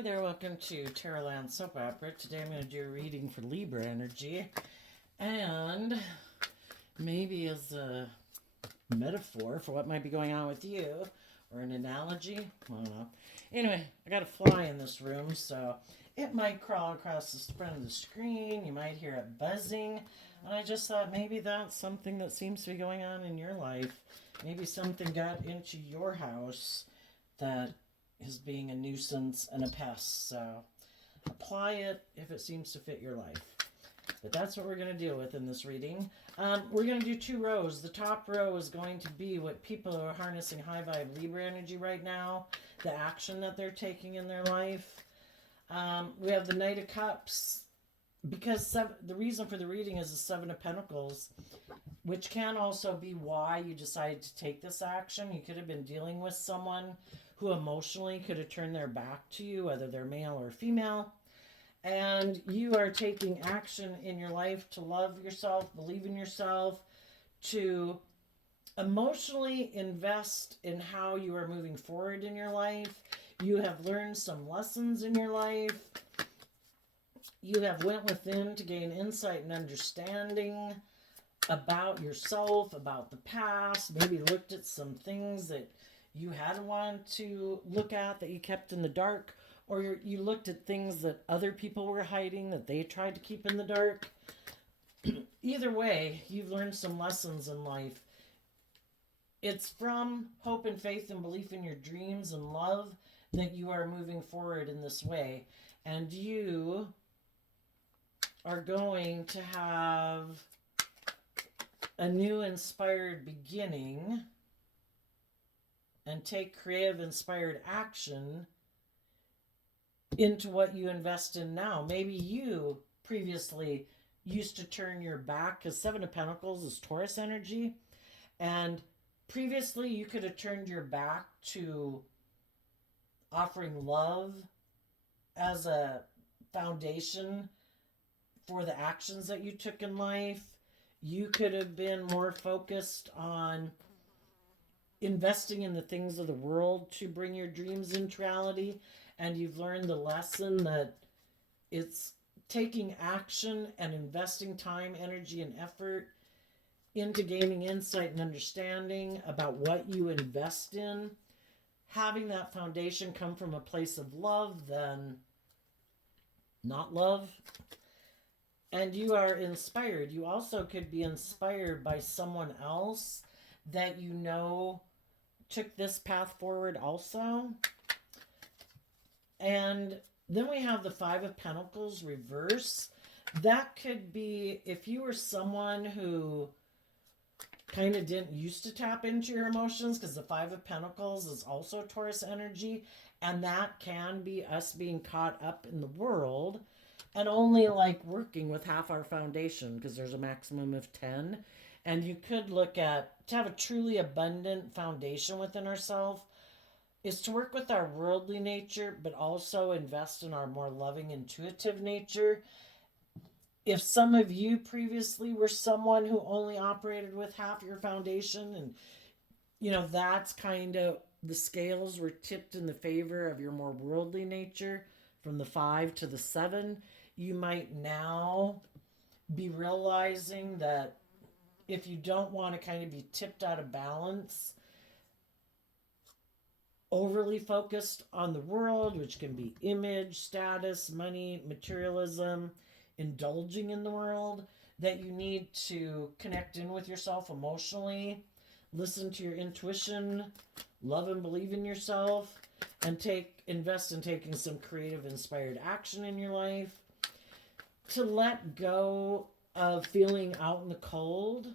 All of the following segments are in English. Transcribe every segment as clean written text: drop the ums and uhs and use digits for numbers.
Hi there, welcome to Terraland Soap Opera. Today I'm going to do a reading for Libra energy. And maybe as a metaphor for what might be going on with you, or an analogy, I don't know. Anyway, I got a fly in this room, so it might crawl across the front of the screen. You might hear it buzzing. And I just thought maybe that's something that seems to be going on in your life. Maybe something got into your house that is being a nuisance and a pest. So apply it if it seems to fit your life. But that's what we're going to deal with in this reading. We're going to do 2 rows. The top row is going to be what people who are harnessing high vibe Libra energy right now, the action that they're taking in their life. We have the Knight of Cups, because the reason for the reading is the 7 of Pentacles, which can also be why you decided to take this action. You could have been dealing with someone who emotionally could have turned their back to you, whether they're male or female. And you are taking action in your life to love yourself, believe in yourself, to emotionally invest in how you are moving forward in your life. You have learned some lessons in your life. You have went within to gain insight and understanding about yourself, about the past, maybe looked at some things that you hadn't wanted to look at that you kept in the dark, or you looked at things that other people were hiding that they tried to keep in the dark. Either way, you've learned some lessons in life. It's from hope and faith and belief in your dreams and love that you are moving forward in this way. And you are going to have a new inspired beginning and take creative inspired action into what you invest in now. Maybe you previously used to turn your back, because 7 of Pentacles is Taurus energy, and previously you could have turned your back to offering love as a foundation for the actions that you took in life. You could have been more focused on investing in the things of the world to bring your dreams into reality, and you've learned the lesson that it's taking action and investing time, energy, and effort into gaining insight and understanding about what you invest in, having that foundation come from a place of love than not love. And you are inspired. You also could be inspired by someone else that you know took this path forward also. And then we have the 5 of Pentacles reverse. That could be if you were someone who kind of didn't used to tap into your emotions, because the 5 of Pentacles is also Taurus energy, and that can be us being caught up in the world and only like working with half our foundation, because there's a maximum of 10. And you could look at, to have a truly abundant foundation within ourselves, is to work with our worldly nature, but also invest in our more loving, intuitive nature. If some of you previously were someone who only operated with half your foundation, and that's kind of the scales were tipped in the favor of your more worldly nature from the 5 to the 7, you might now be realizing that if you don't want to kind of be tipped out of balance, overly focused on the world, which can be image, status, money, materialism, indulging in the world, that you need to connect in with yourself emotionally, listen to your intuition, love and believe in yourself, and invest in taking some creative, inspired action in your life, to let go of feeling out in the cold.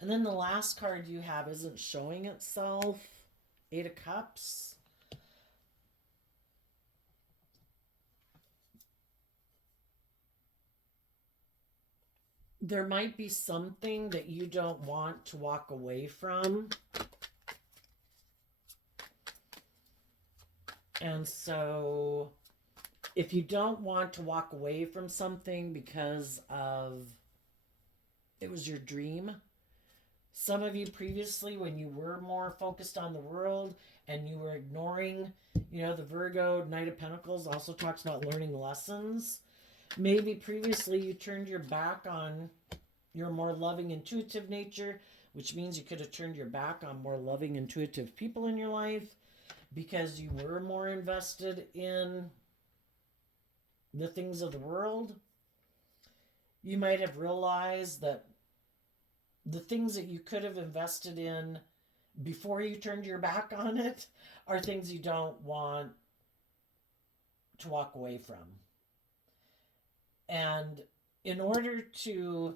And then the last card you have isn't showing itself. 8 of Cups. There might be something that you don't want to walk away from. And so if you don't want to walk away from something because of it was your dream, Some of you previously, when you were more focused on the world and you were ignoring, the Virgo Knight of Pentacles also talks about learning lessons. Maybe previously you turned your back on your more loving, intuitive nature, which means you could have turned your back on more loving, intuitive people in your life because you were more invested in the things of the world. You might have realized that the things that you could have invested in before you turned your back on it are things you don't want to walk away from. And in order to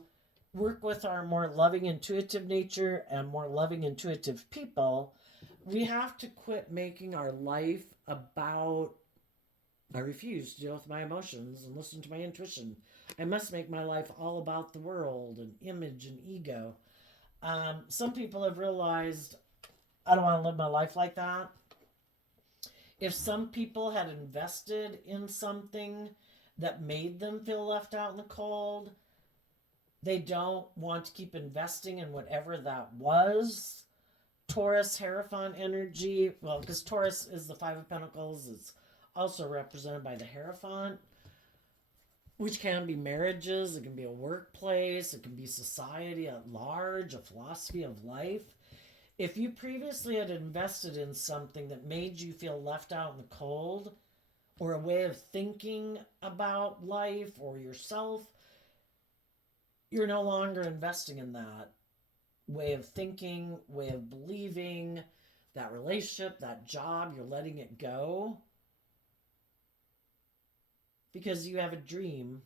work with our more loving, intuitive nature and more loving, intuitive people, we have to quit making our life about, I refuse to deal with my emotions and listen to my intuition. I must make my life all about the world and image and ego. Some people have realized, I don't want to live my life like that. If some people had invested in something that made them feel left out in the cold, they don't want to keep investing in whatever that was. Taurus, Hierophant energy, well, because Taurus is the Five of Pentacles, it's also represented by the Hierophant, which can be marriages, it can be a workplace, it can be society at large, a philosophy of life. If you previously had invested in something that made you feel left out in the cold, or a way of thinking about life or yourself, you're no longer investing in that way of thinking, way of believing, that relationship, that job. You're letting it go because you have a dream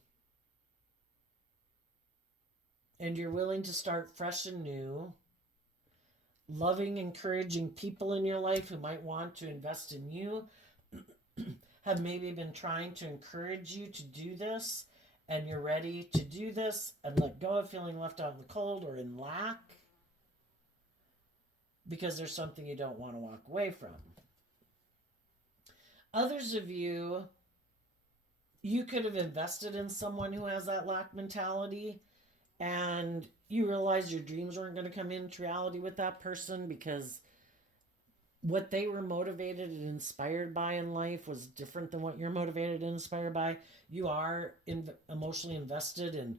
and you're willing to start fresh and new, loving, encouraging people in your life who might want to invest in you, have maybe been trying to encourage you to do this, and you're ready to do this and let go of feeling left out in the cold or in lack because there's something you don't want to walk away from. Others of you, you could have invested in someone who has that lack mentality, and you realize your dreams weren't going to come into reality with that person because what they were motivated and inspired by in life was different than what you're motivated and inspired by. You are emotionally invested in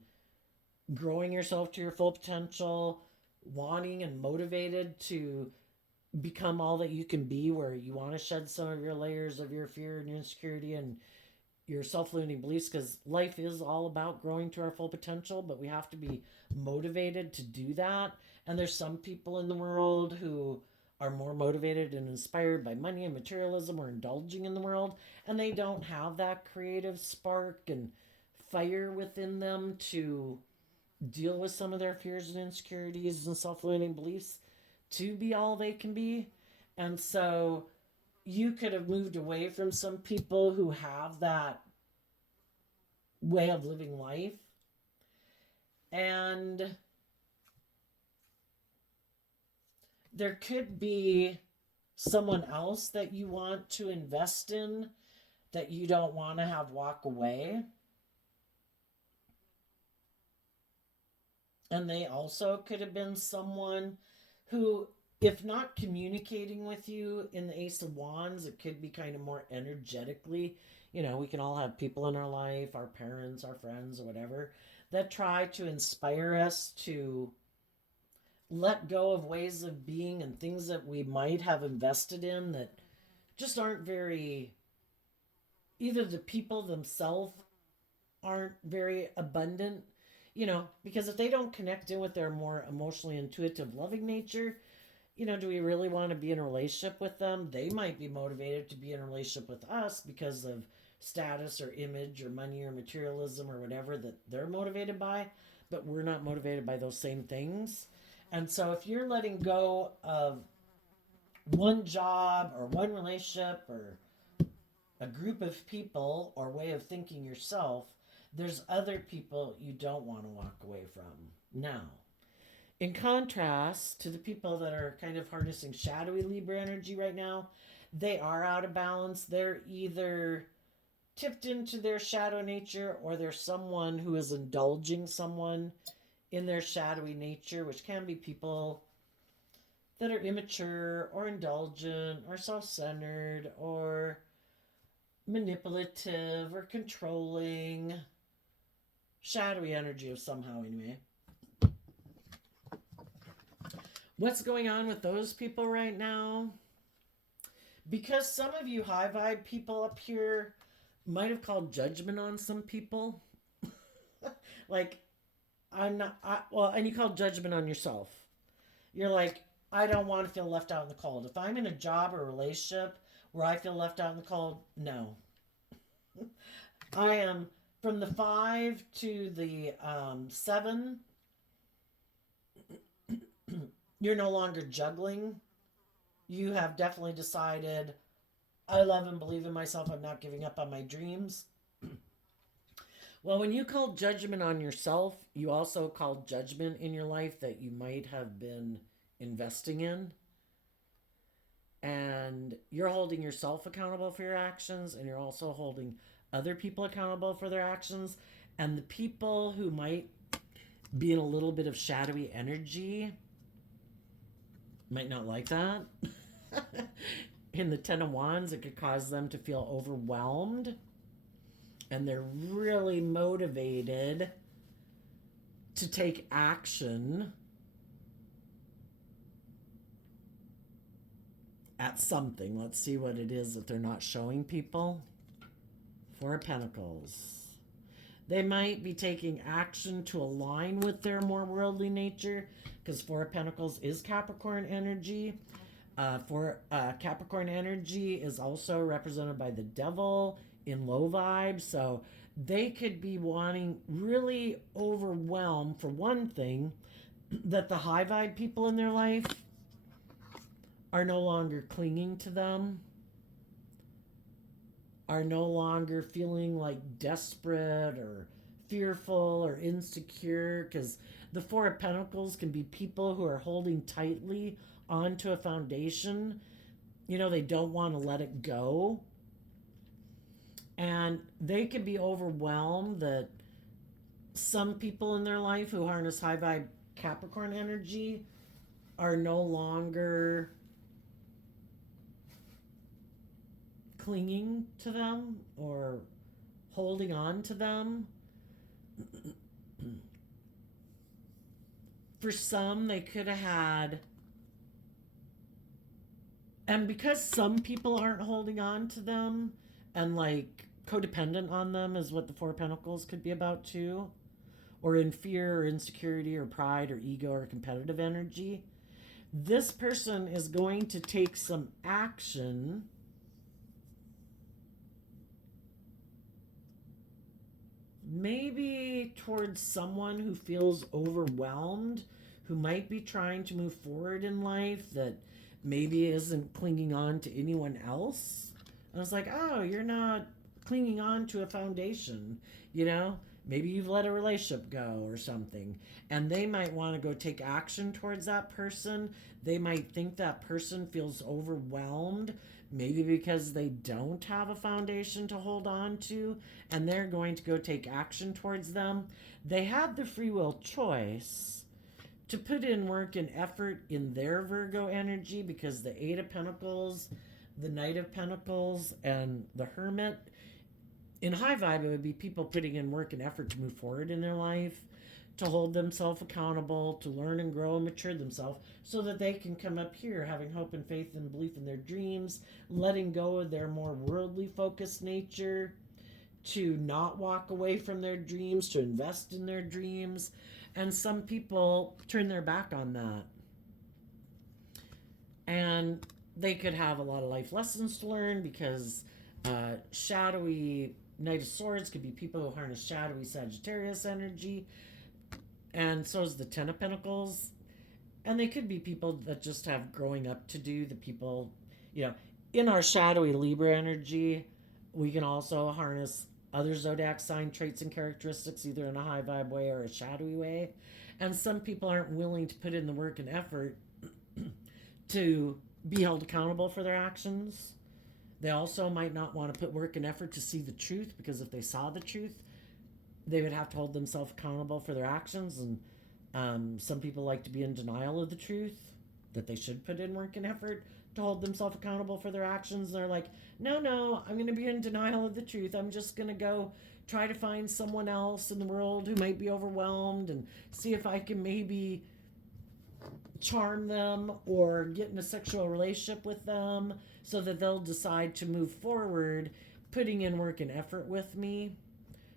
growing yourself to your full potential, wanting and motivated to become all that you can be, where you want to shed some of your layers of your fear and your insecurity and your self-limiting beliefs, because life is all about growing to our full potential, but we have to be motivated to do that. And there's some people in the world who are more motivated and inspired by money and materialism or indulging in the world, and they don't have that creative spark and fire within them to deal with some of their fears and insecurities and self-limiting beliefs to be all they can be. And so you could have moved away from some people who have that way of living life. And there could be someone else that you want to invest in that you don't want to have walk away. And they also could have been someone who, if not communicating with you in the Ace of Wands, it could be kind of more energetically. We can all have people in our life, our parents, our friends, or whatever, that try to inspire us to let go of ways of being and things that we might have invested in that just aren't very, either the people themselves aren't very abundant, because if they don't connect in with their more emotionally intuitive, loving nature, do we really want to be in a relationship with them? They might be motivated to be in a relationship with us because of status or image or money or materialism or whatever that they're motivated by, but we're not motivated by those same things. And so if you're letting go of one job or one relationship or a group of people or way of thinking yourself, there's other people you don't want to walk away from. Now, in contrast to the people that are kind of harnessing shadowy Libra energy right now, they are out of balance. They're either tipped into their shadow nature or they're someone who is indulging someone in their shadowy nature, which can be people that are immature or indulgent or self-centered or manipulative or controlling, shadowy energy of somehow anyway. What's going on with those people right now? Because some of you high vibe people up here might have called judgment on some people. Like, and you call judgment on yourself. You're like, I don't want to feel left out in the cold. If I'm in a job or relationship where I feel left out in the cold, no. I am from the 5 to the 7. You're no longer juggling. You have definitely decided, I love and believe in myself. I'm not giving up on my dreams. Well, when you call judgment on yourself, you also call judgment in your life that you might have been investing in. And you're holding yourself accountable for your actions, and you're also holding other people accountable for their actions. And the people who might be in a little bit of shadowy energy might not like that. In the 10 of Wands, it could cause them to feel overwhelmed. And they're really motivated to take action at something. Let's see what it is that they're not showing people. 4 of Pentacles. They might be taking action to align with their more worldly nature, because 4 of Pentacles is Capricorn energy. Capricorn energy is also represented by the devil in low vibe. So they could be wanting really overwhelmed, for one thing, that the high vibe people in their life are no longer clinging to them, are no longer feeling like desperate or fearful or insecure, because the 4 of Pentacles can be people who are holding tightly onto a foundation. They don't want to let it go. And they could be overwhelmed that some people in their life who harness high vibe Capricorn energy are no longer clinging to them or holding on to them. For some, they could have had, and because some people aren't holding on to them and like codependent on them is what the 4 of Pentacles could be about too, or in fear or insecurity or pride or ego or competitive energy, this person is going to take some action maybe towards someone who feels overwhelmed, who might be trying to move forward in life, that maybe isn't clinging on to anyone else. And it's like, oh, you're not clinging on to a foundation, maybe you've let a relationship go or something, and they might want to go take action towards that person. They might think that person feels overwhelmed, maybe because they don't have a foundation to hold on to, and they're going to go take action towards them. They have the free will choice to put in work and effort in their Virgo energy, because the 8 of Pentacles, the Knight of Pentacles, and the Hermit, in high vibe, it would be people putting in work and effort to move forward in their life, to hold themselves accountable, to learn and grow and mature themselves, so that they can come up here having hope and faith and belief in their dreams, letting go of their more worldly focused nature, to not walk away from their dreams, to invest in their dreams. And some people turn their back on that. And they could have a lot of life lessons to learn, because shadowy Knight of Swords could be people who harness shadowy Sagittarius energy. And so is the 10 of Pentacles. And they could be people that just have growing up to do. The people, in our shadowy Libra energy, we can also harness other zodiac sign traits and characteristics, either in a high vibe way or a shadowy way. And some people aren't willing to put in the work and effort to be held accountable for their actions. They also might not want to put work and effort to see the truth, because if they saw the truth, they would have to hold themselves accountable for their actions, and Some people like to be in denial of the truth, that they should put in work and effort to hold themselves accountable for their actions. And they're like, no, no, I'm going to be in denial of the truth. I'm just going to go try to find someone else in the world who might be overwhelmed and see if I can maybe charm them or get in a sexual relationship with them so that they'll decide to move forward, putting in work and effort with me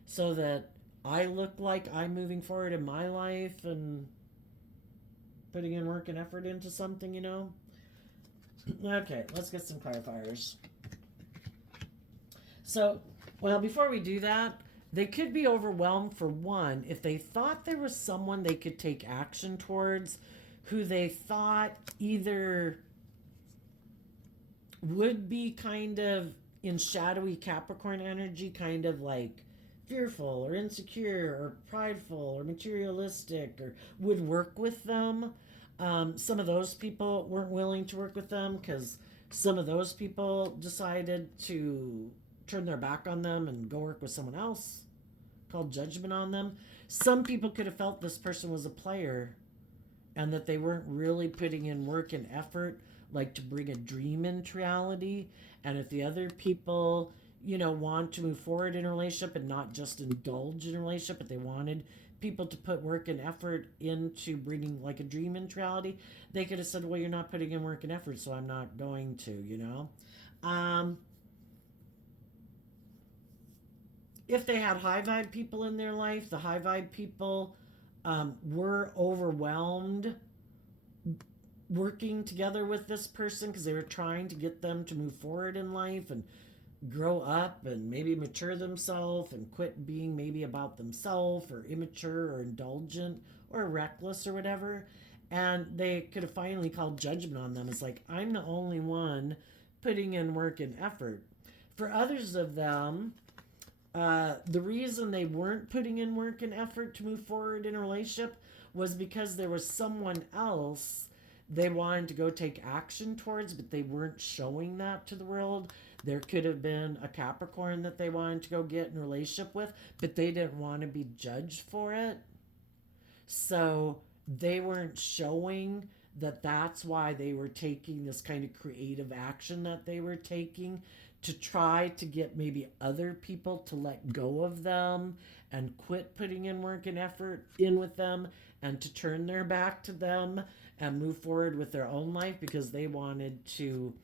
so that I look like I'm moving forward in my life and putting in work and effort into something, you know? Okay, let's get some clarifiers. So, well, before we do that, they could be overwhelmed for one if they thought there was someone they could take action towards who they thought either would be kind of in shadowy Capricorn energy, kind of like fearful or insecure or prideful or materialistic, or would work with them. Some of those people weren't willing to work with them because some of those people decided to turn their back on them and go work with someone else, called judgment on them. Some people could have felt this person was a player and that they weren't really putting in work and effort, like to bring a dream into reality. And if the other people, want to move forward in a relationship and not just indulge in a relationship, but they wanted people to put work and effort into bringing like a dream into reality, they could have said, well, you're not putting in work and effort, so I'm not going to. If they had high vibe people in their life, the high vibe people were overwhelmed working together with this person because they were trying to get them to move forward in life and grow up and maybe mature themselves and quit being maybe about themselves or immature or indulgent or reckless or whatever. And they could have finally called judgment on them. It's like, I'm the only one putting in work and effort. For others of them, the reason they weren't putting in work and effort to move forward in a relationship was because there was someone else they wanted to go take action towards, but they weren't showing that to the world. There could have been a Capricorn that they wanted to go get in a relationship with, but they didn't want to be judged for it. So they weren't showing that that's why they were taking this kind of creative action that they were taking to try to get maybe other people to let go of them and quit putting in work and effort in with them and to turn their back to them and move forward with their own life because they wanted to.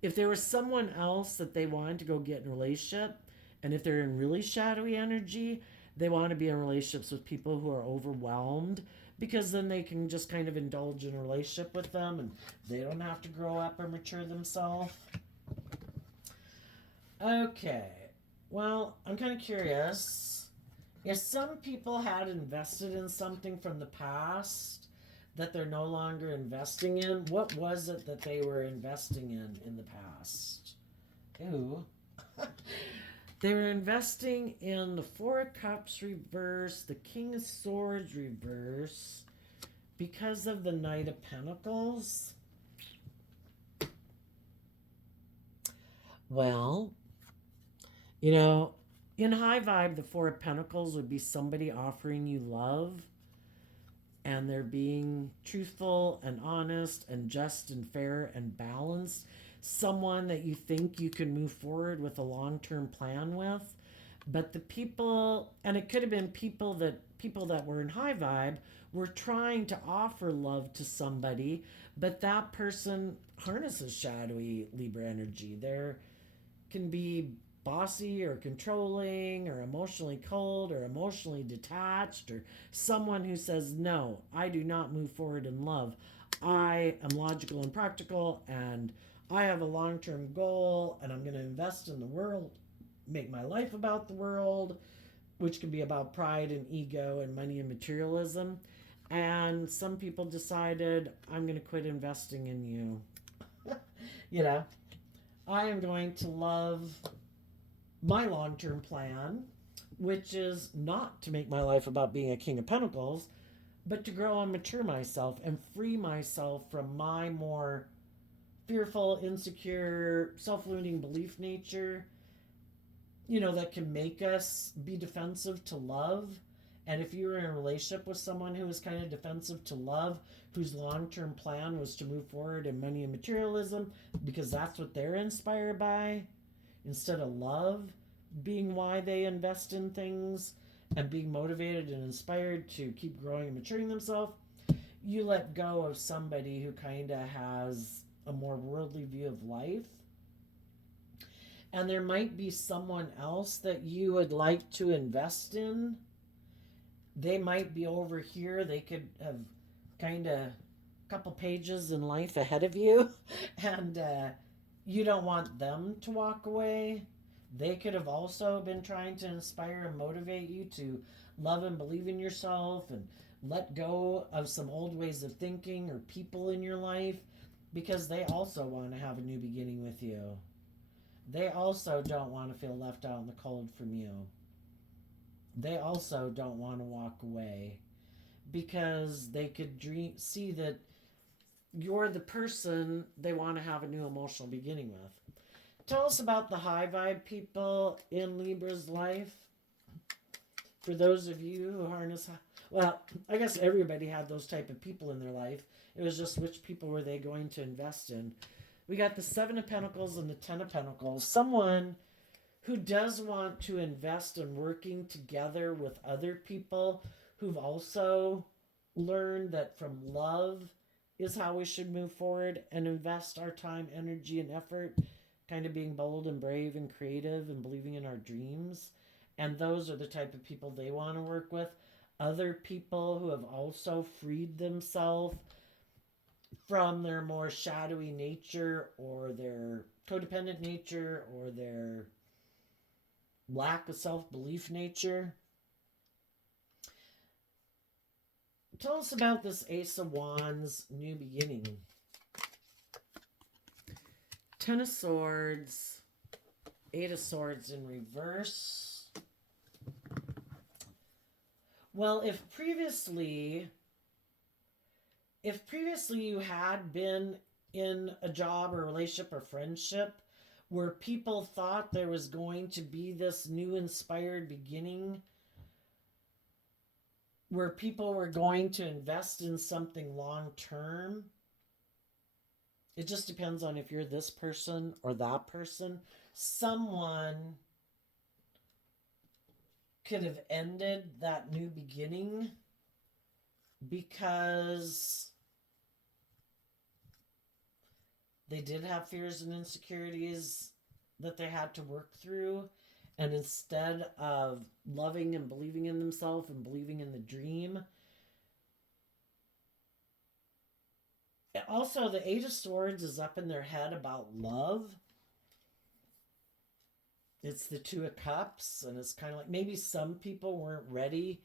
If there was someone else that they wanted to go get in a relationship, and if they're in really shadowy energy, they want to be in relationships with people who are overwhelmed because then they can just kind of indulge in a relationship with them and they don't have to grow up or mature themselves. Okay, well, I'm kind of curious. If some people had invested in something from the past that they're no longer investing in, what was it that they were investing in the past? Ooh. They were investing in the Four of Cups reverse, the King of Swords reverse, because of the Knight of Pentacles. Well, in high vibe, the Four of Pentacles would be somebody offering you love and they're being truthful and honest and just and fair and balanced. Someone that you think you can move forward with a long-term plan with. But the people, and it could have been people that were in high vibe were trying to offer love to somebody, but that person harnesses shadowy Libra energy. There can be bossy or controlling or emotionally cold or emotionally detached or someone who says, no, I do not move forward in love. I am logical and practical and I have a long-term goal and I'm going to invest in the world, make my life about the world, which can be about pride and ego and money and materialism. And some people decided, I'm going to quit investing in you. I am going to love my long-term plan, which is not to make my life about being a King of Pentacles, but to grow and mature myself and free myself from my more fearful, insecure, self-limiting belief nature, that can make us be defensive to love And if you were in a relationship with someone who was kind of defensive to love, whose long-term plan was to move forward in money and materialism because that's what they're inspired by, instead of love being why they invest in things and being motivated and inspired to keep growing and maturing themselves, you let go of somebody who kind of has a more worldly view of life. And there might be someone else that you would like to invest in. They might be over here. They could have kind of a couple pages in life ahead of you. And you don't want them to walk away. They could have also been trying to inspire and motivate you to love and believe in yourself and let go of some old ways of thinking or people in your life, because they also want to have a new beginning with you. They also don't want to feel left out in the cold from you. They also don't want to walk away because they could see that you're the person they want to have a new emotional beginning with. Tell us about the high vibe people in Libra's life. For those of you who harness, well, I guess everybody had those type of people in their life. It was just which people were they going to invest in. We got the Seven of Pentacles and the Ten of Pentacles. Someone who does want to invest in working together with other people who've also learned that from love is how we should move forward and invest our time, energy, and effort, kind of being bold and brave and creative and believing in our dreams. And those are the type of people they want to work with. Other people who have also freed themselves from their more shadowy nature or their codependent nature or their lack of self-belief nature. Tell us about this Ace of Wands new beginning. Ten of Swords, Eight of Swords in reverse. Well, if previously you had been in a job or relationship or friendship where people thought there was going to be this new inspired beginning, where people were going to invest in something long term, it just depends on if you're this person or that person. Someone could have ended that new beginning because they did have fears and insecurities that they had to work through. And instead of loving and believing in themselves and believing in the dream. Also, the Eight of Swords is up in their head about love. It's the Two of Cups, and it's kind of like maybe some people weren't ready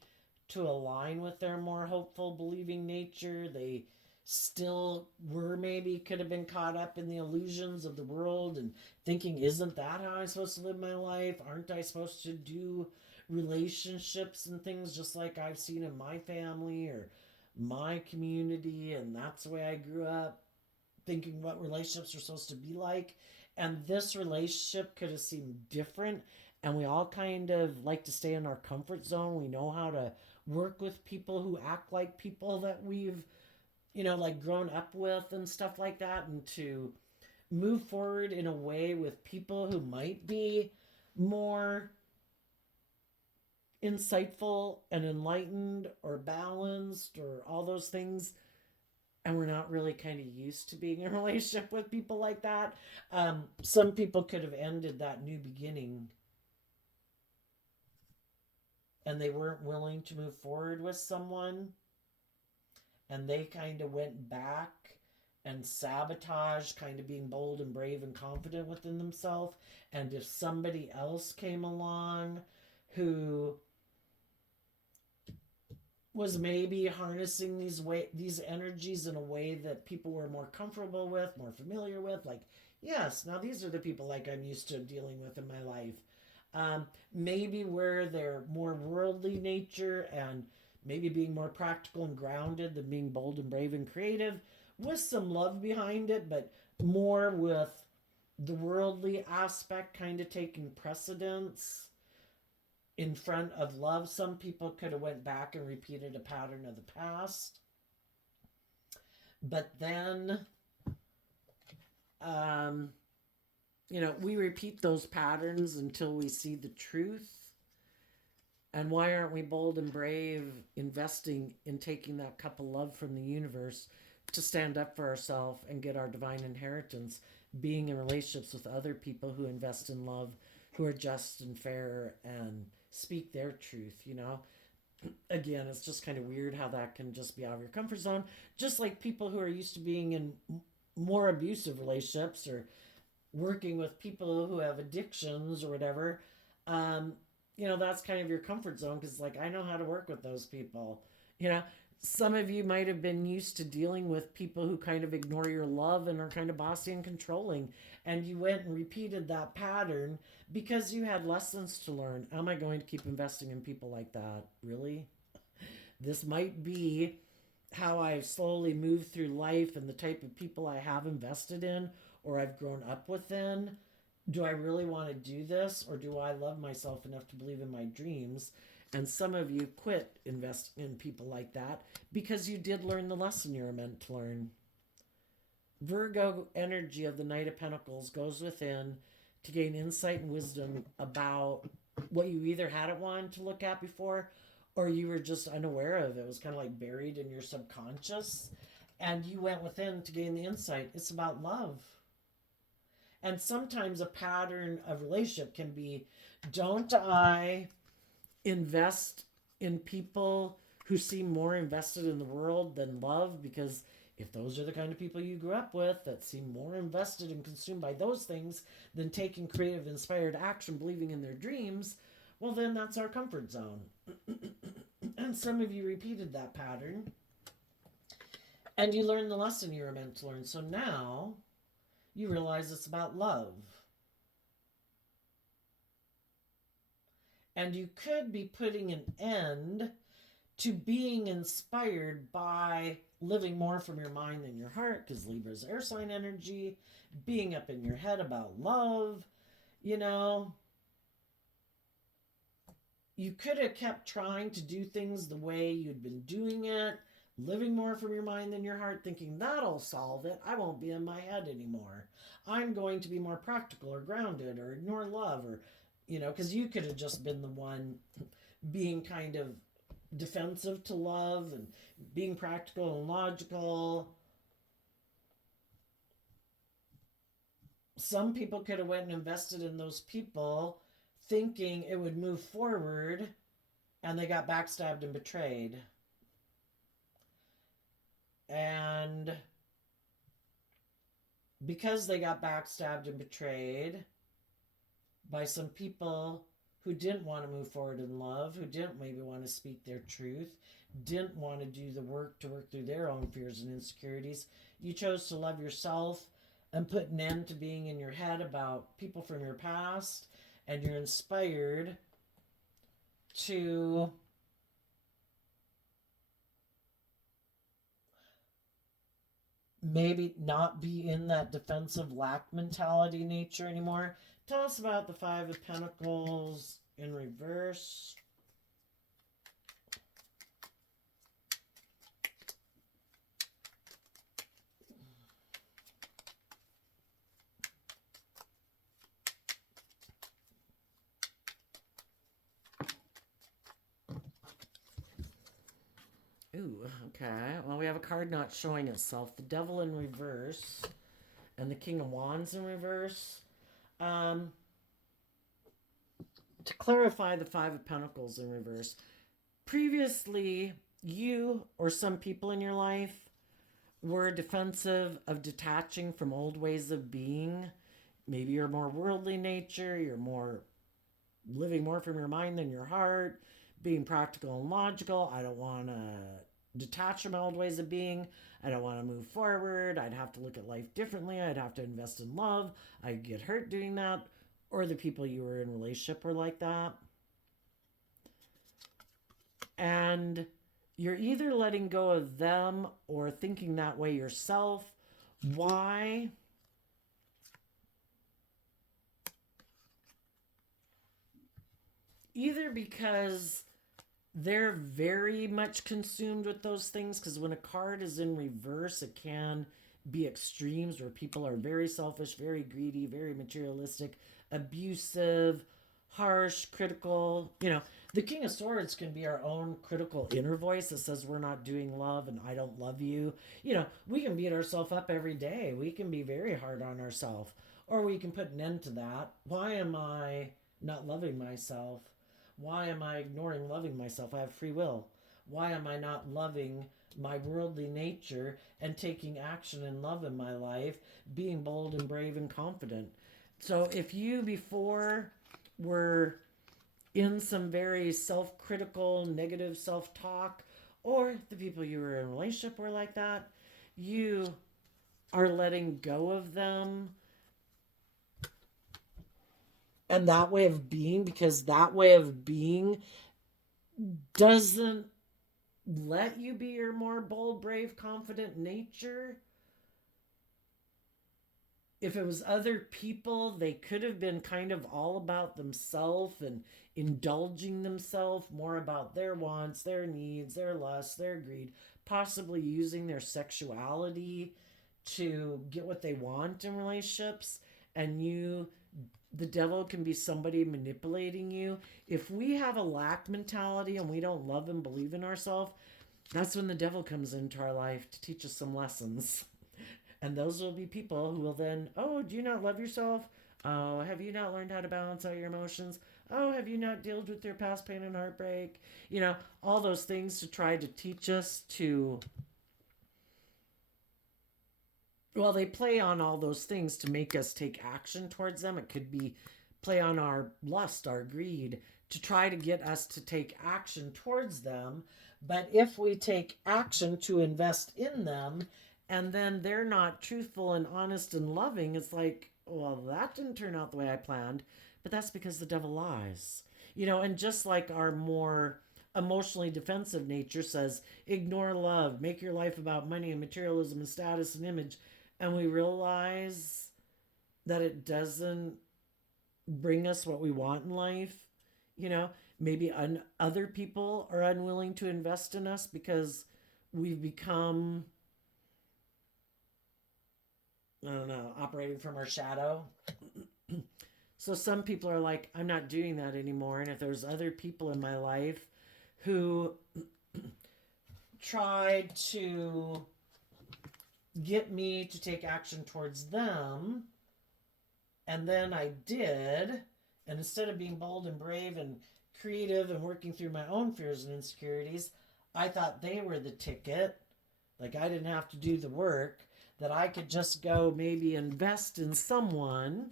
to align with their more hopeful, believing nature. They still were, maybe could have been caught up in the illusions of the world and thinking, isn't that how I'm supposed to live my life? Aren't I supposed to do relationships and things just like I've seen in my family or my community? And that's the way I grew up, thinking what relationships are supposed to be like. And this relationship could have seemed different. And we all kind of like to stay in our comfort zone. We know how to work with people who act like people that we've, like grown up with and stuff like that. And to move forward in a way with people who might be more insightful and enlightened or balanced or all those things. And we're not really kind of used to being in a relationship with people like that. Some people could have ended that new beginning and they weren't willing to move forward with someone. And they kind of went back and sabotaged, kind of being bold and brave and confident within themselves. And if somebody else came along who was maybe harnessing these energies in a way that people were more comfortable with, more familiar with, like, yes, now these are the people like I'm used to dealing with in my life. Maybe where they're more worldly nature and maybe being more practical and grounded than being bold and brave and creative, with some love behind it, but more with the worldly aspect kind of taking precedence. in front of love. Some people could have went back and repeated a pattern of the past. But then, um, we repeat those patterns until we see the truth. And why aren't we bold and brave investing in taking that cup of love from the universe to stand up for ourselves and get our divine inheritance, being in relationships with other people who invest in love, who are just and fair and speak their truth? Again, it's just kind of weird how that can just be out of your comfort zone. Just like people who are used to being in more abusive relationships or working with people who have addictions or whatever, that's kind of your comfort zone because, like, I know how to work with those people. You know, some of you might have been used to dealing with people who kind of ignore your love and are kind of bossy and controlling, and you went and repeated that pattern because you had lessons to learn. Am I going to keep investing in people like that? Really? This might be how I've slowly moved through life and the type of people I have invested in or I've grown up within. Do I really want to do this, or do I love myself enough to believe in my dreams? And some of you quit investing in people like that because you did learn the lesson you were meant to learn. Virgo energy of the Knight of Pentacles goes within to gain insight and wisdom about what you either hadn't wanted to look at before or you were just unaware of. It was kind of like buried in your subconscious, and you went within to gain the insight. It's about love. And sometimes a pattern of relationship can be, don't I invest in people who seem more invested in the world than love? Because if those are the kind of people you grew up with that seem more invested and consumed by those things than taking creative, inspired action, believing in their dreams, well, then that's our comfort zone. And some of you repeated that pattern and you learned the lesson you were meant to learn. So now you realize it's about love. And you could be putting an end to being inspired by living more from your mind than your heart, because Libra's air sign energy, being up in your head about love. You could have kept trying to do things the way you'd been doing it, living more from your mind than your heart, thinking that'll solve it. I won't be in my head anymore. I'm going to be more practical or grounded or ignore love, or, because you could have just been the one being kind of defensive to love and being practical and logical. Some people could have went and invested in those people thinking it would move forward, and they got backstabbed and betrayed. And because they got backstabbed and betrayed by some people who didn't want to move forward in love, who didn't maybe want to speak their truth, didn't want to do the work to work through their own fears and insecurities, you chose to love yourself and put an end to being in your head about people from your past, and you're inspired to maybe not be in that defensive lack mentality nature anymore. Tell us about the Five of Pentacles in reverse. Ooh, okay. Well, we have a card not showing itself. The Devil in reverse and the King of Wands in reverse. To clarify the Five of Pentacles in reverse, previously you or some people in your life were defensive of detaching from old ways of being. Maybe you're more worldly nature, you're more living more from your mind than your heart, being practical and logical. I don't want to detach from old ways of being. I don't want to move forward. I'd have to look at life differently. I'd have to invest in love. I'd get hurt doing that. Or the people you were in relationship were like that. And you're either letting go of them or thinking that way yourself. Why? either because they're very much consumed with those things, because when a card is in reverse, it can be extremes where people are very selfish, very greedy, very materialistic, abusive, harsh, critical. The King of Swords can be our own critical inner voice that says we're not doing love and I don't love you. We can beat ourselves up every day. We can be very hard on ourselves. Or we can put an end to that. Why am I not loving myself? Why am I ignoring loving myself? I have free will. Why am I not loving my worldly nature and taking action and love in my life, being bold and brave and confident? So if you before were in some very self critical, negative self talk, or the people you were in a relationship were like that, you are letting go of them and that way of being, because that way of being doesn't let you be your more bold, brave, confident nature. If it was other people, they could have been kind of all about themselves and indulging themselves more about their wants, their needs, their lusts, their greed, possibly using their sexuality to get what they want in relationships. And the devil can be somebody manipulating you. If we have a lack mentality and we don't love and believe in ourselves, that's when the devil comes into our life to teach us some lessons. And those will be people who will then, oh, do you not love yourself? Oh, have you not learned how to balance out your emotions? Oh, have you not dealt with your past pain and heartbreak? All those things to try to teach us to. Well, they play on all those things to make us take action towards them. It could be play on our lust, our greed, to try to get us to take action towards them. But if we take action to invest in them, and then they're not truthful and honest and loving, it's like, well, that didn't turn out the way I planned. But that's because the devil lies. And just like our more emotionally defensive nature says, ignore love, make your life about money and materialism and status and image, and we realize that it doesn't bring us what we want in life, maybe other people are unwilling to invest in us because we've become, I don't know, operating from our shadow. So some people are like, I'm not doing that anymore. And if there's other people in my life who tried to get me to take action towards them, and then I did, and instead of being bold and brave and creative and working through my own fears and insecurities, I thought they were the ticket. Like I didn't have to do the work, that I could just go maybe invest in someone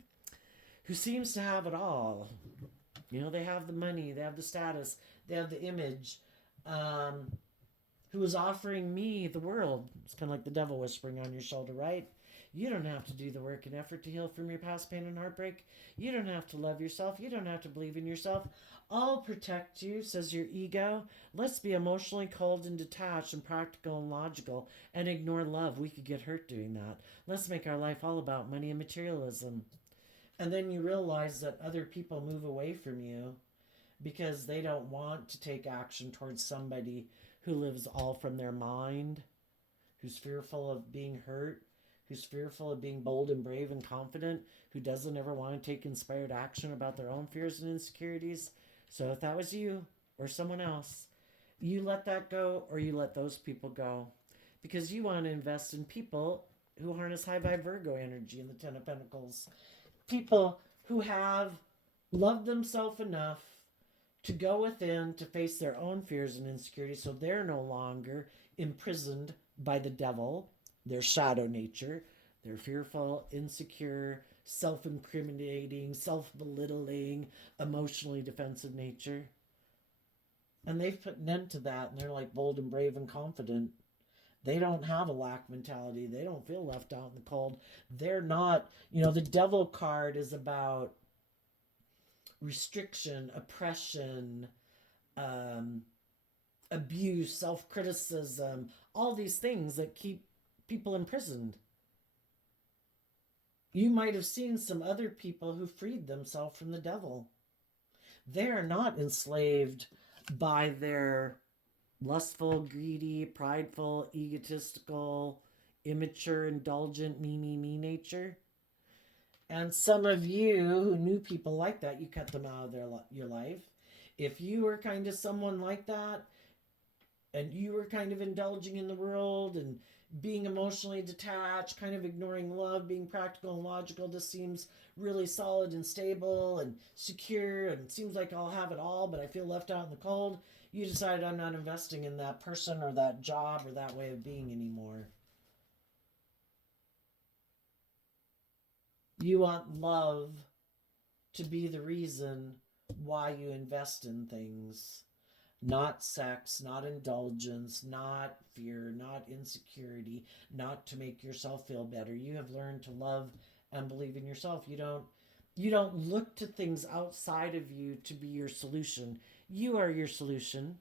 who seems to have it all. They have the money, they have the status, they have the image, who is offering me the world. It's kind of like the devil whispering on your shoulder, right? You don't have to do the work and effort to heal from your past pain and heartbreak. You don't have to love yourself. You don't have to believe in yourself. I'll protect you, says your ego. Let's be emotionally cold and detached and practical and logical and ignore love. We could get hurt doing that. Let's make our life all about money and materialism. And then you realize that other people move away from you because they don't want to take action towards somebody who lives all from their mind, who's fearful of being hurt, who's fearful of being bold and brave and confident, who doesn't ever want to take inspired action about their own fears and insecurities. So if that was you or someone else, you let that go, or you let those people go, because you want to invest in people who harness high vibe Virgo energy in the Ten of Pentacles. People who have loved themselves enough to go within to face their own fears and insecurities, so they're no longer imprisoned by the devil, their shadow nature, their fearful, insecure, self-incriminating, self-belittling, emotionally defensive nature. And they've put an end to that, and they're like bold and brave and confident. They don't have a lack mentality. They don't feel left out in the cold. They're not, the devil card is about restriction, oppression, abuse, self-criticism, all these things that keep people imprisoned. You might have seen some other people who freed themselves from the devil. They are not enslaved by their lustful, greedy, prideful, egotistical, immature, indulgent, me nature. And some of you who knew people like that, you cut them out of your life. If you were kind of someone like that, and you were kind of indulging in the world and being emotionally detached, kind of ignoring love, being practical and logical, this seems really solid and stable and secure, and it seems like I'll have it all, but I feel left out in the cold. You decided I'm not investing in that person or that job or that way of being anymore. You want love to be the reason why you invest in things. Not sex, not indulgence, not fear, not insecurity, not to make yourself feel better. You have learned to love and believe in yourself. You don't look to things outside of you to be your solution. You are your solution.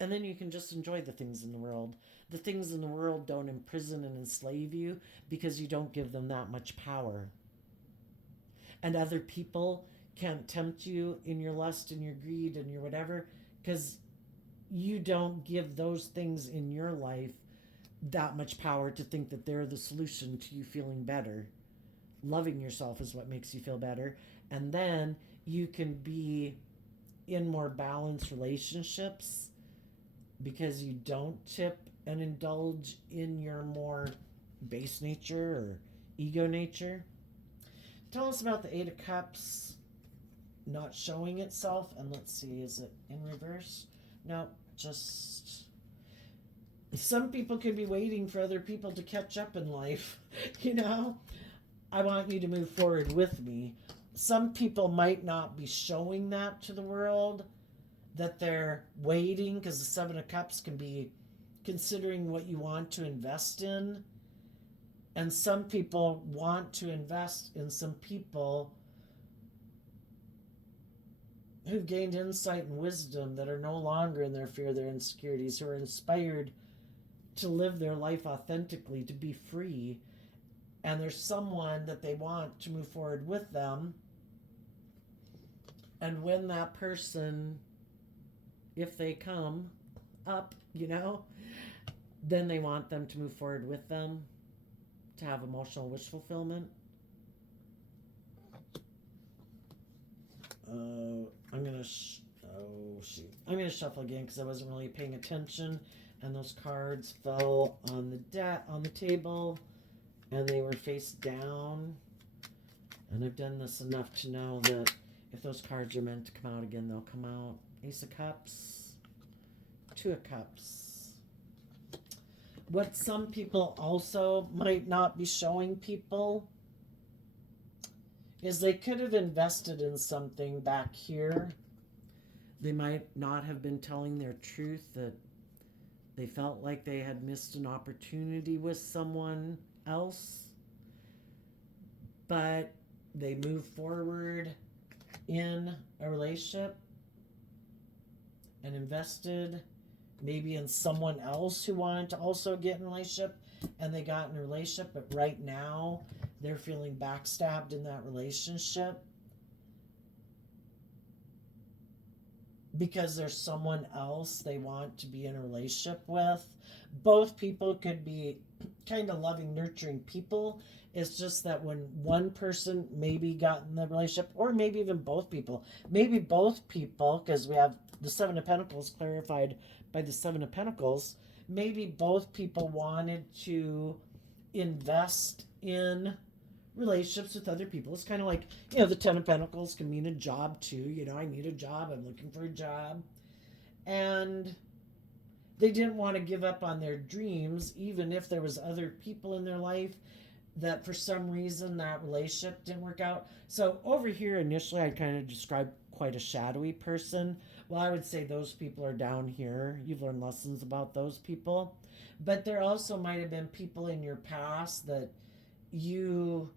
And then you can just enjoy the things in the world. The things in the world don't imprison and enslave you because you don't give them that much power. And other people can't tempt you in your lust and your greed and your whatever because you don't give those things in your life that much power to think that they're the solution to you feeling better. Loving yourself is what makes you feel better. And then you can be in more balanced relationships because you don't tip and indulge in your more base nature or ego nature. Tell us about the Eight of Cups not showing itself. And let's see, is it in reverse? No, just some people could be waiting for other people to catch up in life. You know, I want you to move forward with me. Some people might not be showing that to the world, that they're waiting, because the Seven of Cups can be considering what you want to invest in. And some people want to invest in some people who've gained insight and wisdom, that are no longer in their fear, their insecurities, who are inspired to live their life authentically, to be free. And there's someone that they want to move forward with them. And when that person, if they come up, then they want them to move forward with them, to have emotional wish fulfillment. I'm gonna shuffle again because I wasn't really paying attention, and those cards fell on the table, and they were face down. And I've done this enough to know that if those cards are meant to come out again, they'll come out. Ace of Cups, Two of Cups. What some people also might not be showing people is they could have invested in something back here. They might not have been telling their truth, that they felt like they had missed an opportunity with someone else, but they moved forward in a relationship and invested maybe in someone else who wanted to also get in a relationship, and they got in a relationship, but right now they're feeling backstabbed in that relationship because there's someone else they want to be in a relationship with. Both people could be kind of loving, nurturing people. It's just that when one person maybe got in the relationship, or maybe even both people, because we have the Seven of Pentacles clarified by the Seven of Pentacles, maybe both people wanted to invest in relationships with other people. It's kind of like, the Ten of Pentacles can mean a job too. I need a job. I'm looking for a job. And they didn't want to give up on their dreams, even if there was other people in their life that for some reason that relationship didn't work out. So over here, initially, I kind of described quite a shadowy person. Well, I would say those people are down here. You've learned lessons about those people. But there also might have been people in your past that you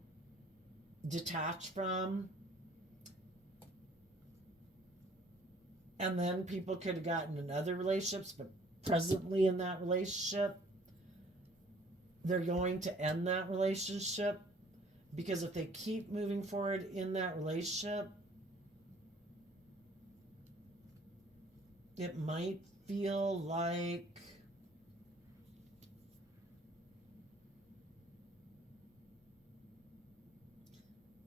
detach from, and then people could have gotten in other relationships, but presently in that relationship, they're going to end that relationship, because if they keep moving forward in that relationship, it might feel like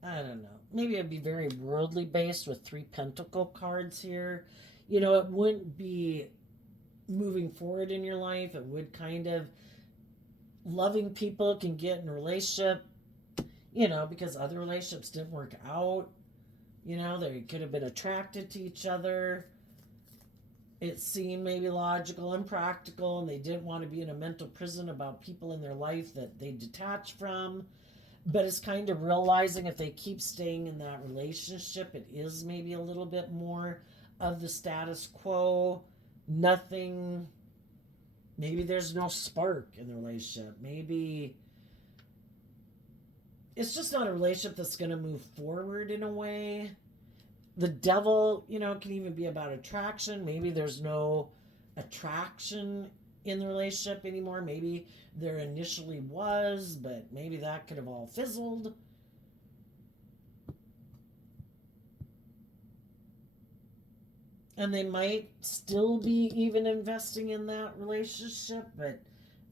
I don't know. Maybe it'd be very worldly based with three pentacle cards here. It wouldn't be moving forward in your life. It would kind of loving people can get in a relationship, because other relationships didn't work out. They could have been attracted to each other. It seemed maybe logical and practical, and they didn't want to be in a mental prison about people in their life that they detach from. But it's kind of realizing if they keep staying in that relationship, it is maybe a little bit more of the status quo. Nothing, maybe there's no spark in the relationship. Maybe it's just not a relationship that's going to move forward in a way. The devil, can even be about attraction. Maybe there's no attraction in the relationship anymore. Maybe there initially was, but maybe that could have all fizzled. And they might still be even investing in that relationship, but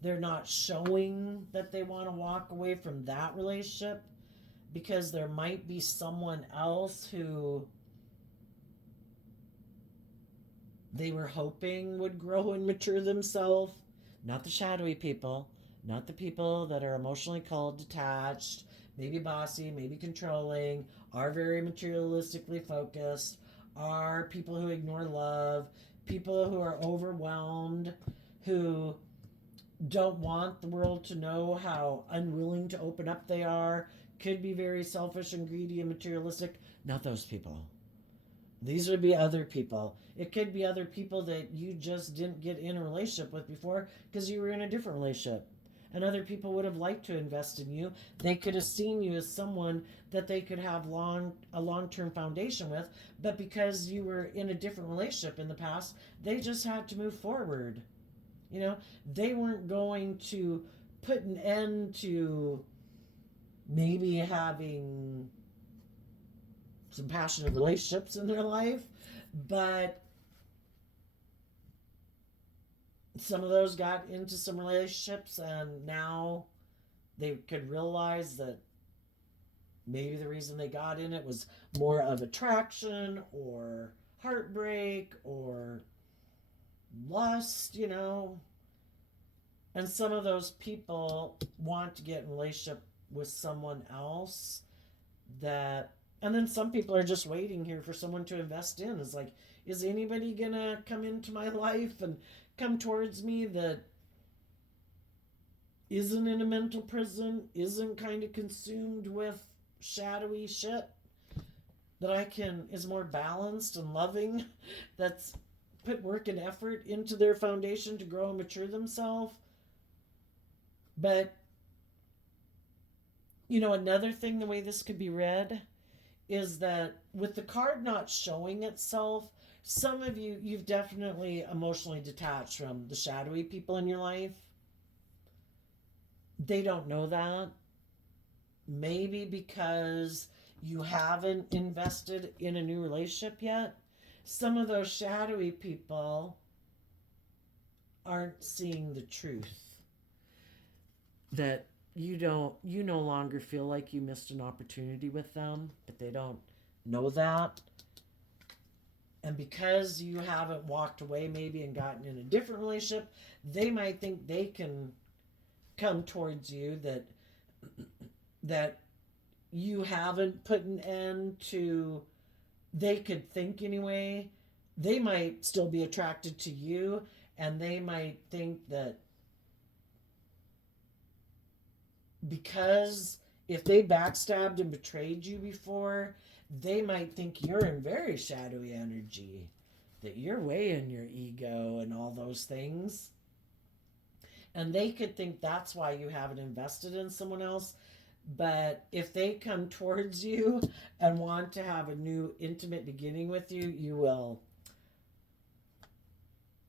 they're not showing that they want to walk away from that relationship because there might be someone else who they were hoping would grow and mature themselves. Not the shadowy people, not the people that are emotionally cold, detached, maybe bossy, maybe controlling, are very materialistically focused, are people who ignore love, people who are overwhelmed, who don't want the world to know how unwilling to open up they are, could be very selfish and greedy and materialistic. Not those people. These would be other people. It could be other people that you just didn't get in a relationship with before because you were in a different relationship. And other people would have liked to invest in you. They could have seen you as someone that they could have a long-term foundation with, but because you were in a different relationship in the past, they just had to move forward. They weren't going to put an end to maybe having some passionate relationships in their life, but some of those got into some relationships and now they could realize that maybe the reason they got in it was more of attraction or heartbreak or lust. And some of those people want to get in a relationship with someone else that, and then some people are just waiting here for someone to invest in. It's like, is anybody gonna come into my life and come towards me that isn't in a mental prison, isn't kind of consumed with shadowy shit, that is more balanced and loving, that's put work and effort into their foundation to grow and mature themselves. But another thing, the way this could be read is that with the card not showing itself, some of you've definitely emotionally detached from the shadowy people in your life. They don't know that. Maybe because you haven't invested in a new relationship yet. Some of those shadowy people aren't seeing the truth. That you no longer feel like you missed an opportunity with them, but they don't know that. And because you haven't walked away maybe and gotten in a different relationship, they might think they can come towards you, that you haven't put an end to, they could think anyway, they might still be attracted to you, and they might think that because if they backstabbed and betrayed you before, they might think you're in very shadowy energy, that you're way in your ego and all those things. And they could think that's why you haven't invested in someone else. But if they come towards you and want to have a new intimate beginning with you, you will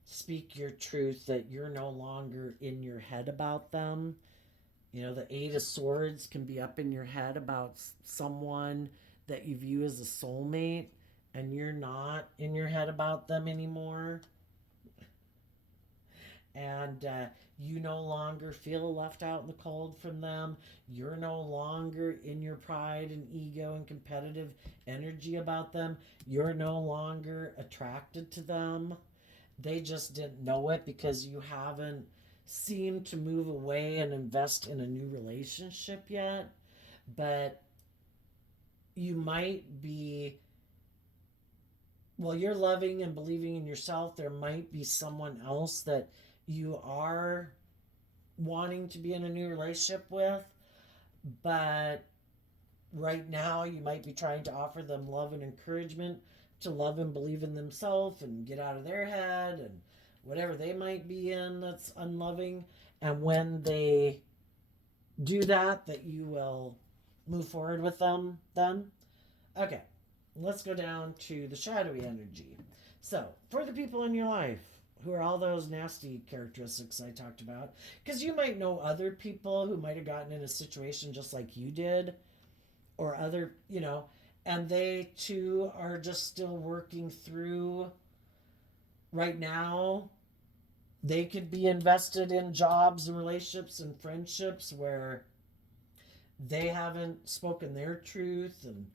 speak your truth, that you're no longer in your head about them. The Eight of Swords can be up in your head about someone that you view as a soulmate, and you're not in your head about them anymore. and you no longer feel left out in the cold from them. You're no longer in your pride and ego and competitive energy about them. You're no longer attracted to them. They just didn't know it because you haven't seemed to move away and invest in a new relationship yet. But you might be, well, you're loving and believing in yourself. There might be someone else that you are wanting to be in a new relationship with, but right now you might be trying to offer them love and encouragement to love and believe in themselves and get out of their head and whatever they might be in that's unloving. And when they do that, that you will move forward with them then. Okay, let's go down to the shadowy energy. So, for the people in your life who are all those nasty characteristics I talked about, because you might know other people who might have gotten in a situation just like you did, or other, and they too are just still working through right now. They could be invested in jobs and relationships and friendships where they haven't spoken their truth, and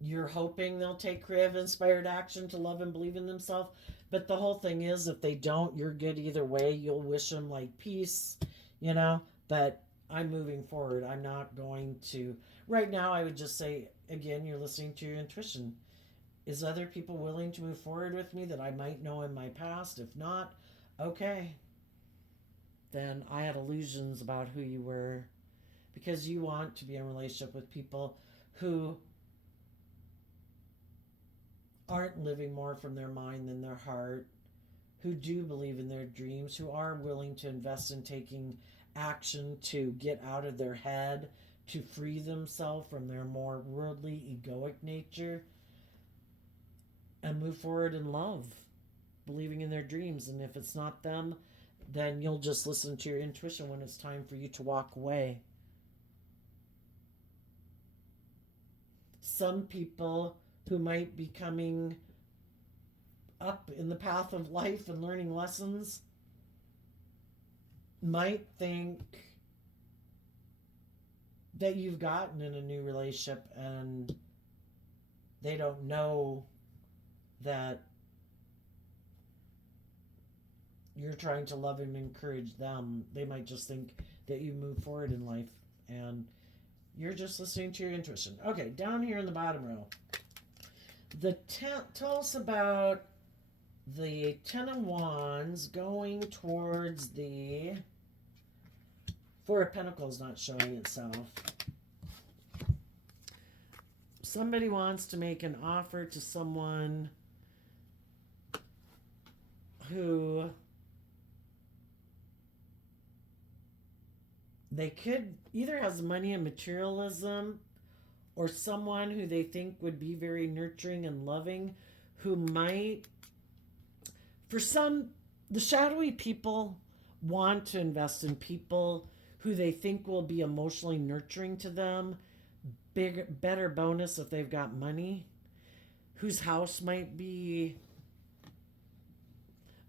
you're hoping they'll take creative inspired action to love and believe in themselves. But the whole thing is, if they don't, you're good either way. You'll wish them like peace, but I'm moving forward. I'm not going to right now. I would just say again, you're listening to your intuition. Is other people willing to move forward with me that I might know in my past? If not, okay, then I had illusions about who you were, because you want to be in a relationship with people who aren't living more from their mind than their heart, who do believe in their dreams, who are willing to invest in taking action to get out of their head, to free themselves from their more worldly, egoic nature, and move forward in love, believing in their dreams. And if it's not them, then you'll just listen to your intuition when it's time for you to walk away. Some people who might be coming up in the path of life and learning lessons might think that you've gotten in a new relationship, and they don't know that you're trying to love and encourage them. They might just think that you move forward in life, and you're just listening to your intuition. Okay, down here in the bottom row, tell us about the Ten of Wands going towards the Four of Pentacles not showing itself. Somebody wants to make an offer to someone who they could either has money and materialism, or someone who they think would be very nurturing and loving, who might, for some, the shadowy people want to invest in people who they think will be emotionally nurturing to them. Better bonus if they've got money, whose house might be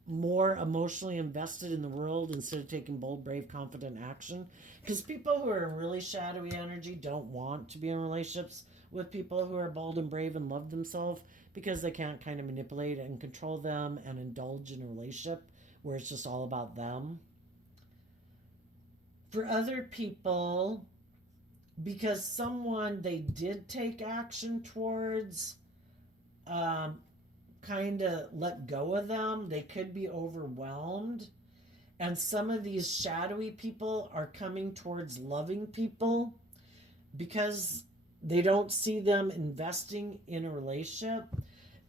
more emotionally invested in the world instead of taking bold, brave, confident action. Because people who are in really shadowy energy don't want to be in relationships with people who are bold and brave and love themselves, because they can't kind of manipulate and control them and indulge in a relationship where it's just all about them. For other people, because someone they did take action towards kind of let go of them, they could be overwhelmed. And some of these shadowy people are coming towards loving people because they don't see them investing in a relationship.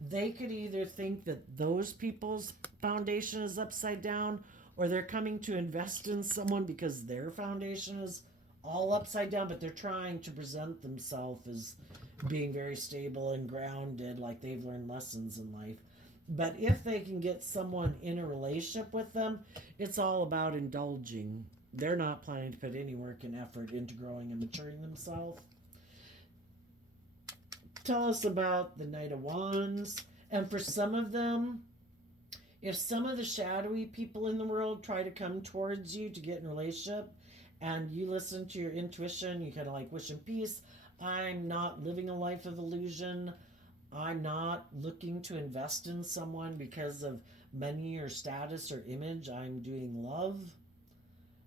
They could either think that those people's foundation is upside down, or they're coming to invest in someone because their foundation is all upside down, but they're trying to present themselves as being very stable and grounded, like they've learned lessons in life. But if they can get someone in a relationship with them, it's all about indulging. They're not planning to put any work and effort into growing and maturing themselves. tell us about the Knight of Wands. And for some of them, if some of the shadowy people in the world try to come towards you to get in a relationship and you listen to your intuition, you kind of like wish them peace. I'm not living a life of illusion. I'm not looking to invest in someone because of money or status or image. I'm doing love.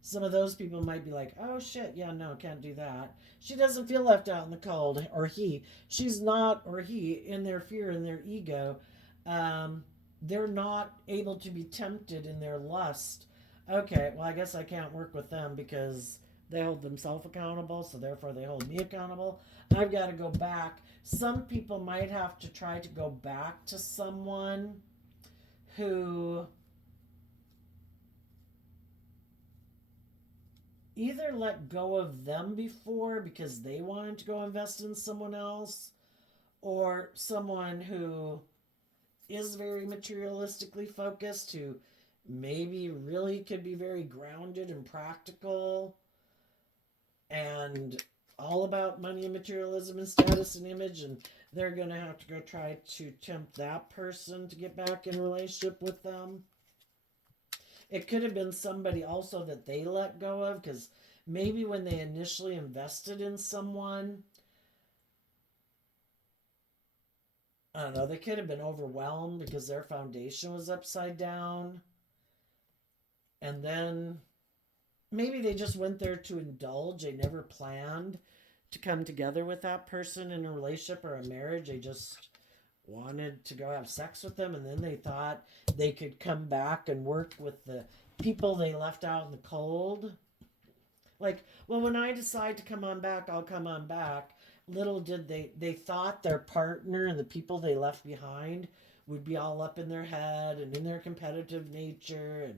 Some of those people might be like, oh shit, yeah, no, can't do that. She doesn't feel left out in the cold, or he. She's not, or he, in their fear and their ego. Um, they're not able to be tempted in their lust. Okay, well, I guess I can't work with them because they hold themselves accountable, so therefore they hold me accountable. I've got to go back. Some people might have to try to go back to someone who either let go of them before because they wanted to go invest in someone else, or someone who is very materialistically focused, who maybe really could be very grounded and practical and all about money and materialism and status and image, and they're going to have to go try to tempt that person to get back in a relationship with them. It could have been somebody also that they let go of, because maybe when they initially invested in someone, I don't know, they could have been overwhelmed because their foundation was upside down. And then maybe they just went there to indulge. They never planned to come together with that person in a relationship or a marriage. They just wanted to go have sex with them, and then they thought they could come back and work with the people they left out in the cold. Like, well, when I decide to come on back, I'll come on back. Little did they thought their partner and the people they left behind would be all up in their head and in their competitive nature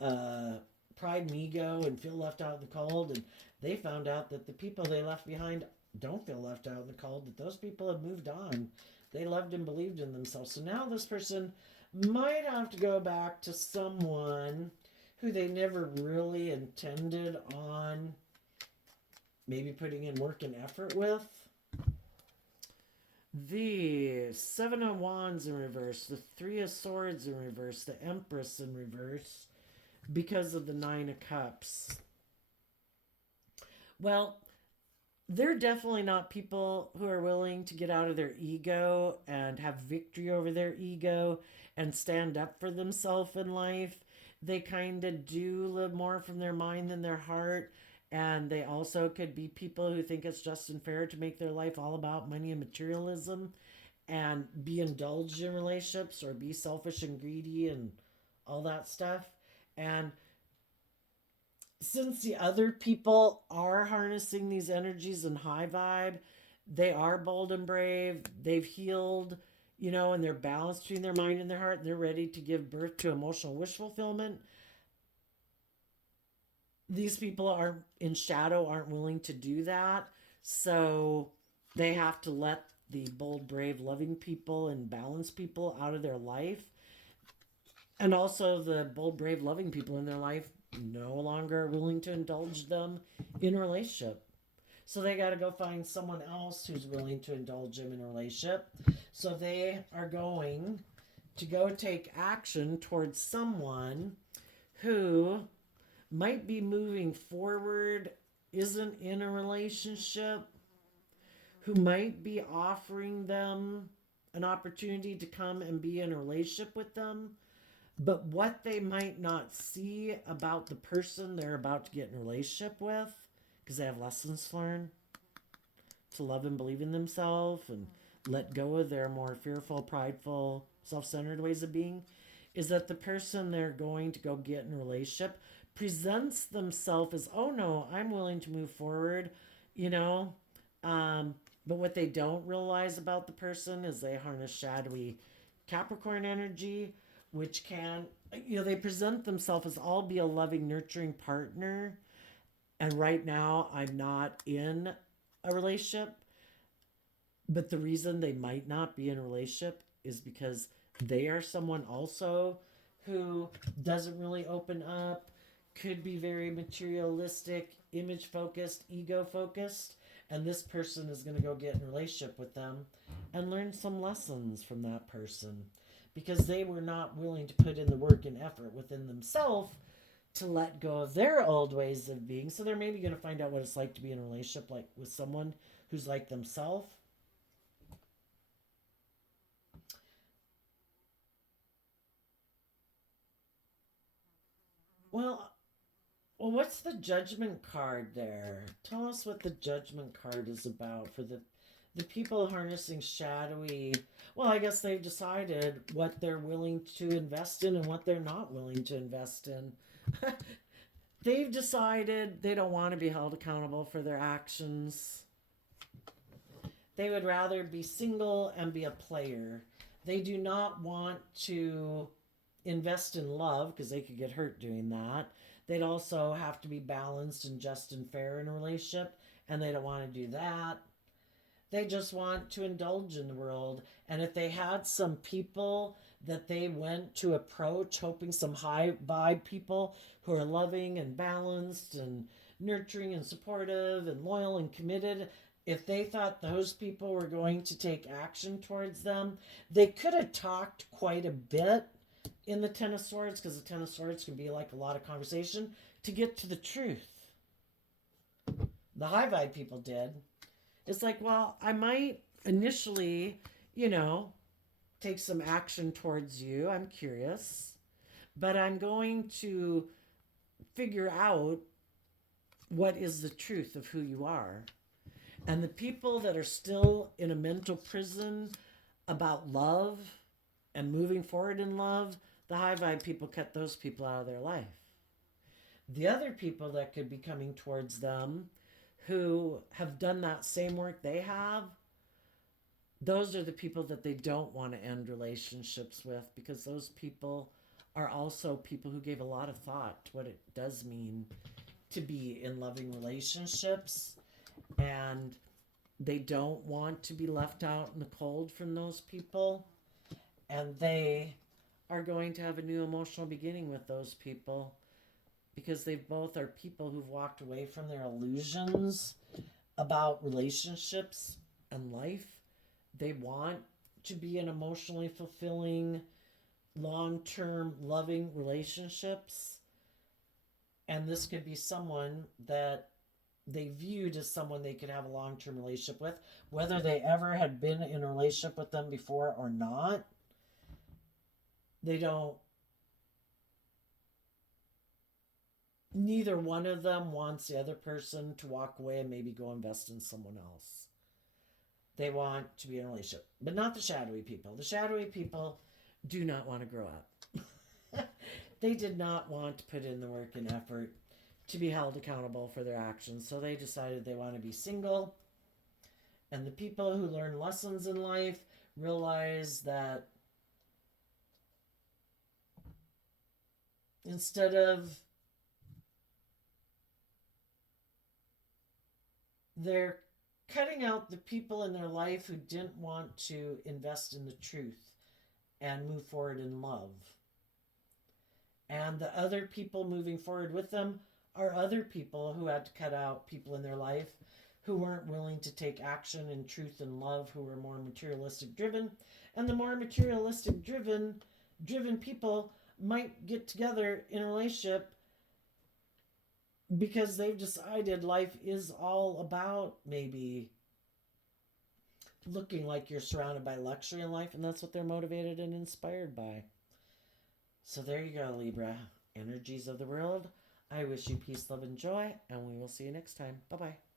and pride and ego and feel left out in the cold. And they found out that the people they left behind don't feel left out in the cold, that those people have moved on. They loved and believed in themselves. So now this person might have to go back to someone who they never really intended on maybe putting in work and effort with. The Seven of Wands in reverse, the Three of Swords in reverse, the Empress in reverse, because of the Nine of Cups. Well, they're definitely not people who are willing to get out of their ego and have victory over their ego and stand up for themselves in life. They kind of do live more from their mind than their heart. And they also could be people who think it's just and fair to make their life all about money and materialism and be indulged in relationships or be selfish and greedy and all that stuff. And since the other people are harnessing these energies and high vibe, they are bold and brave. They've healed, and they're balanced between their mind and their heart. And they're ready to give birth to emotional wish fulfillment. These people are in shadow, aren't willing to do that. So they have to let the bold, brave, loving people and balanced people out of their life. And also the bold, brave, loving people in their life no longer are willing to indulge them in a relationship. So they got to go find someone else who's willing to indulge them in a relationship. So they are going to go take action towards someone who might be moving forward, isn't in a relationship, who might be offering them an opportunity to come and be in a relationship with them. But what they might not see about the person they're about to get in a relationship with, because they have lessons to learn, to love and believe in themselves and let go of their more fearful, prideful, self-centered ways of being, is that the person they're going to go get in a relationship presents themselves as, oh no, I'm willing to move forward, but what they don't realize about the person is they harness shadowy Capricorn energy, which can, they present themselves as, I'll be a loving, nurturing partner. And right now I'm not in a relationship. But the reason they might not be in a relationship is because they are someone also who doesn't really open up, could be very materialistic, image focused, ego focused, And this person is going to go get in a relationship with them and learn some lessons from that person because they were not willing to put in the work and effort within themselves to let go of their old ways of being. So they're maybe going to find out what it's like to be in a relationship like with someone who's like themselves. Well, well, what's the judgment card there? Tell us what the judgment card is about for the people harnessing shadowy. Well, I guess they've decided what they're willing to invest in and what they're not willing to invest in. They've decided they don't want to be held accountable for their actions. They would rather be single and be a player. They do not want to invest in love because they could get hurt doing that. They'd also have to be balanced and just and fair in a relationship, and they don't want to do that. They just want to indulge in the world. And if they had some people that they went to approach, hoping some high vibe people who are loving and balanced and nurturing and supportive and loyal and committed, if they thought those people were going to take action towards them, they could have talked quite a bit in the Ten of Swords, because the Ten of Swords can be like a lot of conversation to get to the truth. The high vibe people did. It's like, well, I might initially, take some action towards you. I'm curious, but I'm going to figure out what is the truth of who you are. And the people that are still in a mental prison about love and moving forward in love, the high vibe people cut those people out of their life. The other people that could be coming towards them who have done that same work they have, those are the people that they don't want to end relationships with, because those people are also people who gave a lot of thought to what it does mean to be in loving relationships, and they don't want to be left out in the cold from those people, and they are going to have a new emotional beginning with those people because they both are people who've walked away from their illusions about relationships and life. They want to be in emotionally fulfilling, long-term, loving relationships. And this could be someone that they viewed as someone they could have a long-term relationship with, whether they ever had been in a relationship with them before or not. They don't, neither one of them wants the other person to walk away and maybe go invest in someone else. They want to be in a relationship, but not the shadowy people. The shadowy people do not want to grow up. They did not want to put in the work and effort to be held accountable for their actions, so they decided they want to be single. And the people who learn lessons in life realize that instead of they're cutting out the people in their life who didn't want to invest in the truth and move forward in love. And the other people moving forward with them are other people who had to cut out people in their life who weren't willing to take action in truth and love, who were more materialistic driven. And the more materialistic driven people might get together in a relationship because they've decided life is all about maybe looking like you're surrounded by luxury in life, and that's what they're motivated and inspired by. So there you go, Libra. Energies of the world. I wish you peace, love, and joy, and we will see you next time. Bye-bye.